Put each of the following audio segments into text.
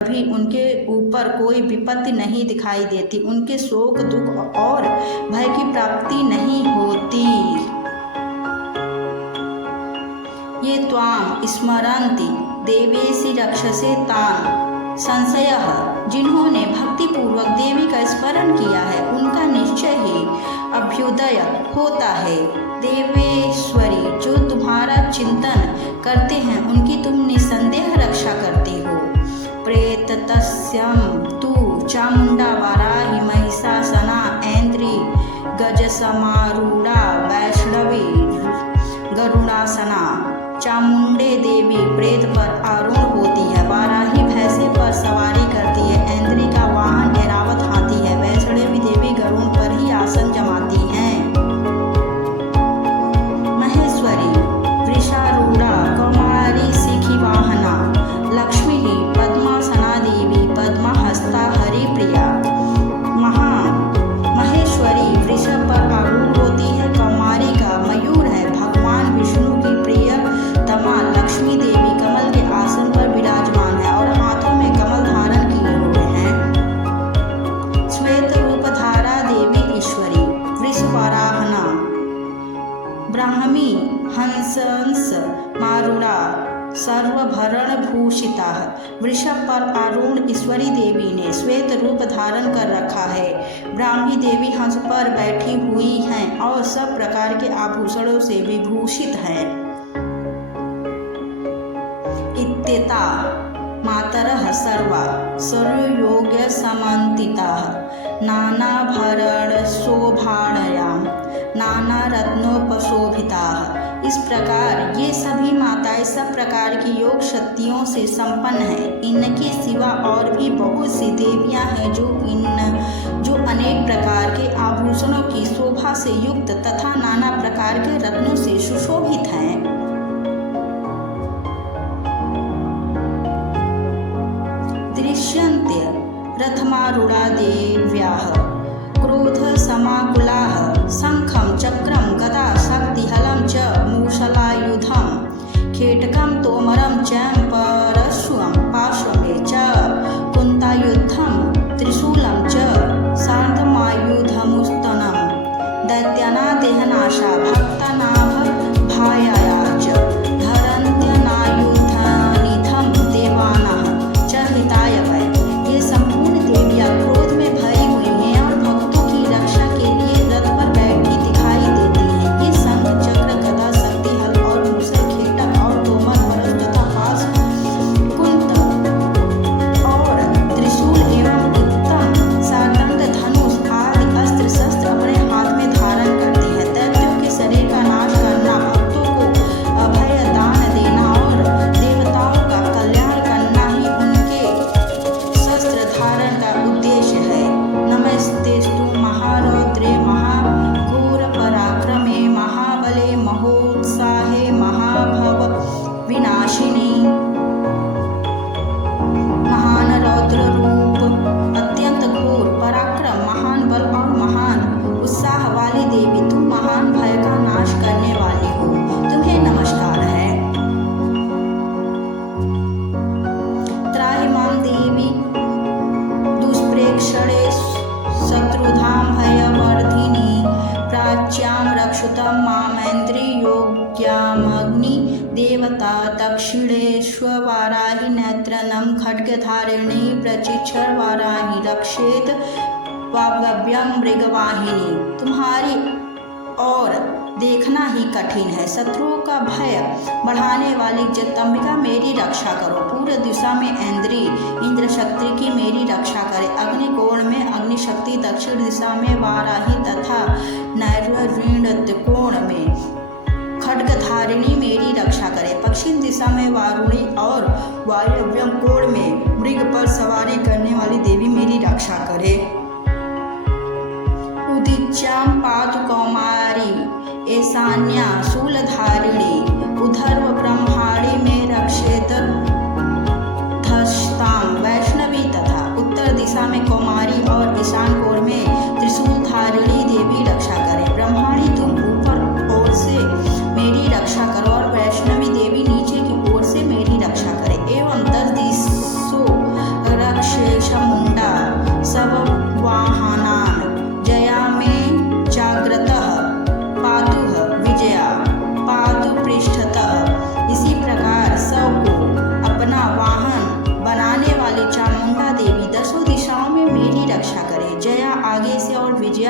भी उनके ऊपर कोई विपत्ति नहीं दिखाई देती, उनके शोक दुख और भय की प्राप्ति नहीं होती। ये त्वां स्मरन्ति देवेशि रक्षसे तान् संशयः। जिन्होंने भक्तिपूर्वक देवी का स्मरण किया है उनका निश्चय ही अभ्युदय होता है। देवेश्वरी, जो तुम्हारा चिंतन करते हैं उनकी तुम निसंदेह रक्षा करती हो। प्रेततस्यं तु चामुंडा वाराहि महिषासना ऐन्द्री गजसमारूढ़ा वैष्णवी गरुड़ासना। चामुंडे देवी प्रेत पर आरूढ़ होती है, वाराही भैंसे पर सवारी करती है, ऐन्द्री का वाहन ऐरावत हाथी है, वैष्णवी देवी गरुड़ पर ही आसन जमाती हैं। महेश्वरी वृषारूढ़ा कौमारी शिखी वाहना लक्ष्मी ही पद्मासना देवी पद्महस्ता हरिप्रिया। महेश्वरी वृषभ पर आरूढ़ होती है, कौमारी का मयूर है, भगवान विष्णु की प्रियतमा लक्ष्मी देवी कमल के आसन पर विराजमान है और हाथों में कमल धारण किए हुए हैं। श्वेत रूपधारा देवी ईश्वरी वृषवाराहना ब्राह्मी हंस मारूढ़ा सर्वभरण भूषिता। वृषभ पर आरूढ़ ईश्वरी देवी ने श्वेत रूप धारण कर रखा है। ब्राह्मी देवी हंस पर बैठी हुई हैं और सब प्रकार के आभूषणों से विभूषित हैं। इत्येता मातरः सर्वा सर्वयोग्य समन्विताः नानाभरण शोभायां नाना रत्नोपशोभिताः। इस प्रकार ये सभी माताएं सब प्रकार की योग शक्तियों से संपन्न हैं। इनके सिवा और भी बहुत सी देवियां हैं जो अनेक प्रकार के आभूषणों की शोभा से युक्त तथा नाना प्रकार के रत्नों से सुशोभित हैं। दृश्यन्ते रथमारूढ़ा देव्याः क्रोध समाकुलाः शंखं चक्रं गदा शक्तिहलं च मूषलायुधं खेटकं तोमरं च परशुं पार्श्वे च कुन्तायुधं त्रिशूलं च सार्धमायुधमुस्तनं दैत्यानादेहनाशा भक्तानाभयाया च धरन्त्यनायुधनिधं देवानां च हिताय वै। ये संपूर्ण देवियां क्रोध में भरी हुई हैं और भक्तों की रक्षा के लिए रथ पर बैठी दिखाई देती हैं। ये शंख चक्र गदा शक्ति हल और मूसल खेटक और तोमर परशु तथा पाश कुंत और त्रिशूल एवं उत्तम सारंग धनुष आदि अस्त्र शस्त्र अपने हाथ में धारण करती है। दैत्यों के शरीर का नाश करना, भक्तों को अभय दान देना और देवताओं का कल्याण करना ही उनके शस्त्र धारण का उद्देश्य है। नमस्तेस्तु महारौद्रे महाघोर पराक्रमे महाबले महोत्साहे महाभव विनाशिनी। महान रौद्र रूप, अत्यंत घोर पराक्रम, महान बल और महान उत्साह वाली देवी, तुम महान भय का नाश करने वाली हो, तुम्हें नमस्कार है। त्राहिमां देवी दुष्प्रेक्षणे शत्रुधाम भयवर्धिनी प्राच्यां रक्षुतं मामेन्द्रियोग्यामग्नि देवता दक्षिणेश्वराहि नेत्रनं खड्गधारिणी प्रचिच्छवाराहि रक्षेत वाव्यं मृगवाहिनी। तुम्हारी और देखना ही कठिन है, शत्रुओं का भय बढ़ाने वाली जगदम्बिका मेरी रक्षा करो। पूर्व दिशा में ऐन्द्री इंद्र शक्ति की मेरी रक्षा करे, अग्निकोण में अग्निशक्ति, दक्षिण दिशा में वाराही तथा नैर्ऋण कोण में खड्गधारिणी मेरी रक्षा करे, पश्चिम दिशा में वारुणी और वायव्य कोण में मृग पर सवारी करने वाली देवी मेरी रक्षा करे। उदीच्यां पातु कौमारी ईशान्या शूलधारिणी उधर्व ब्रह्माणी में रक्षेत धस्तां वैष्णवी तथा उत्तर दिशा में कौमारी और ईशान कोण में त्रिशूलधारिणी देवी रक्षा करे। ब्रह्माणी तुम ऊपर ओर से मेरी रक्षा करो और वैष्णवी देवी नीचे की ओर से मेरी रक्षा करे एवं 10 दिशों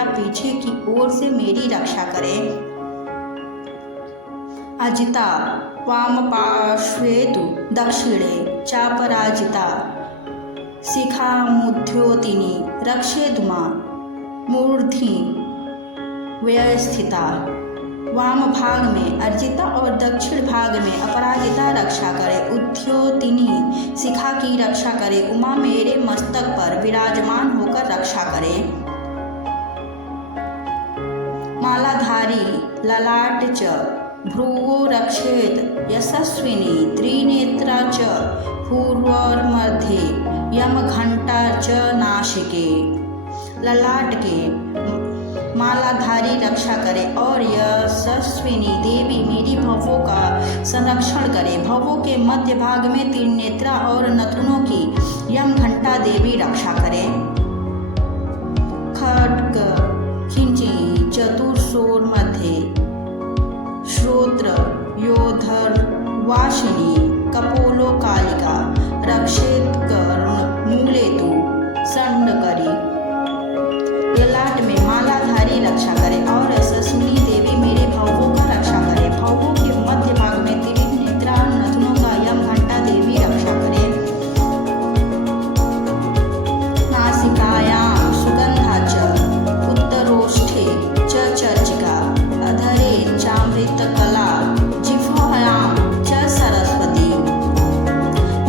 या पीछे की ओर से मेरी रक्षा करे। अजिता वामपार्श्वे तु दक्षिणे चापराजिता शिखामुद्योतिनी रक्षेतु मां मूर्धनि व्यवस्थिता। वाम भाग में अर्जिता और दक्षिण भाग में अपराजिता रक्षा करे। उद्योतिनी शिखा की रक्षा करे। उमा मेरे मस्तक पर विराजमान होकर रक्षा करे। मालाधारी ललाट च भ्रुवो रक्षेत यशस्विनी त्रिनेत्रा च पूर्वोर्मध्ये यमघंटा च नासिके। ललाट के मालाधारी रक्षा करे और यशस्विनी देवी मेरी भवों का संरक्षण करे। भवों के मध्य भाग में त्रिनेत्रा और नथुनों की यमघंटा देवी रक्षा करे। खड्ग खिंची चतुर्शोर मध्ये श्रोत्र योधर वाशिनी कपोलो कालिका रक्षेत कर्ण मूले तु संडकरी। ललाट में मालाधारी रक्षा करे और यशस्विनी देवी मेरे भवों का रक्षा करे। भवों के मध्य भाग में त्रिनेत्रा और नथुनों का यमघंटा देवी रक्षा करे। नासिकायां सुगंधा च उत्तरोष्ठे च चर्चिका अधरे चामृतकला जिह्वायां च सरस्वती।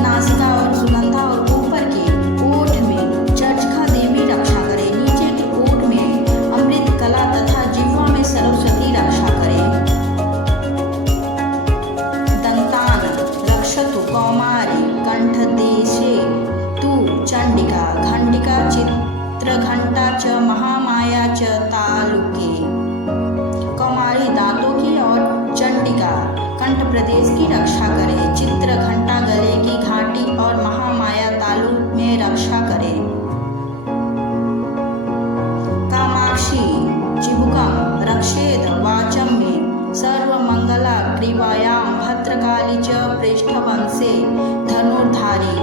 नासिका और सुगंधा और ऊपर के ओठ में चर्चिका देवी रक्षा करे। नीचे के ओठ में अमृत कला तथा जिह्वा में सरस्वती रक्षा करे। दंतान रक्षतु कौमारी कंठदेशे तु चंडिका घंटिका चित्रघंटा च महामाया च तालुके। कौमारी दांतों की और चंडिका कंठ प्रदेश की रक्षा करे। चित्रघंटा गले की घाटी और महामाया तालु में रक्षा करे। कामाक्षी चिबुकम रक्षेत वाचम में सर्वमंगला ग्रीवायां भद्रकाली च पृष्ठवंशे धनुर्धारी।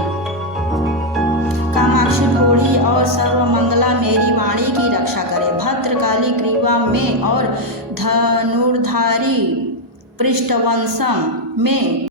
कामाक्षी घोड़ी और सर्वमंगला मेरी वाणी की रक्षा करे। भद्रकाली ग्रीवा में और धनुर्धारी पृष्ठवंशम में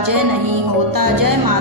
पराजय नहीं होता। जय माता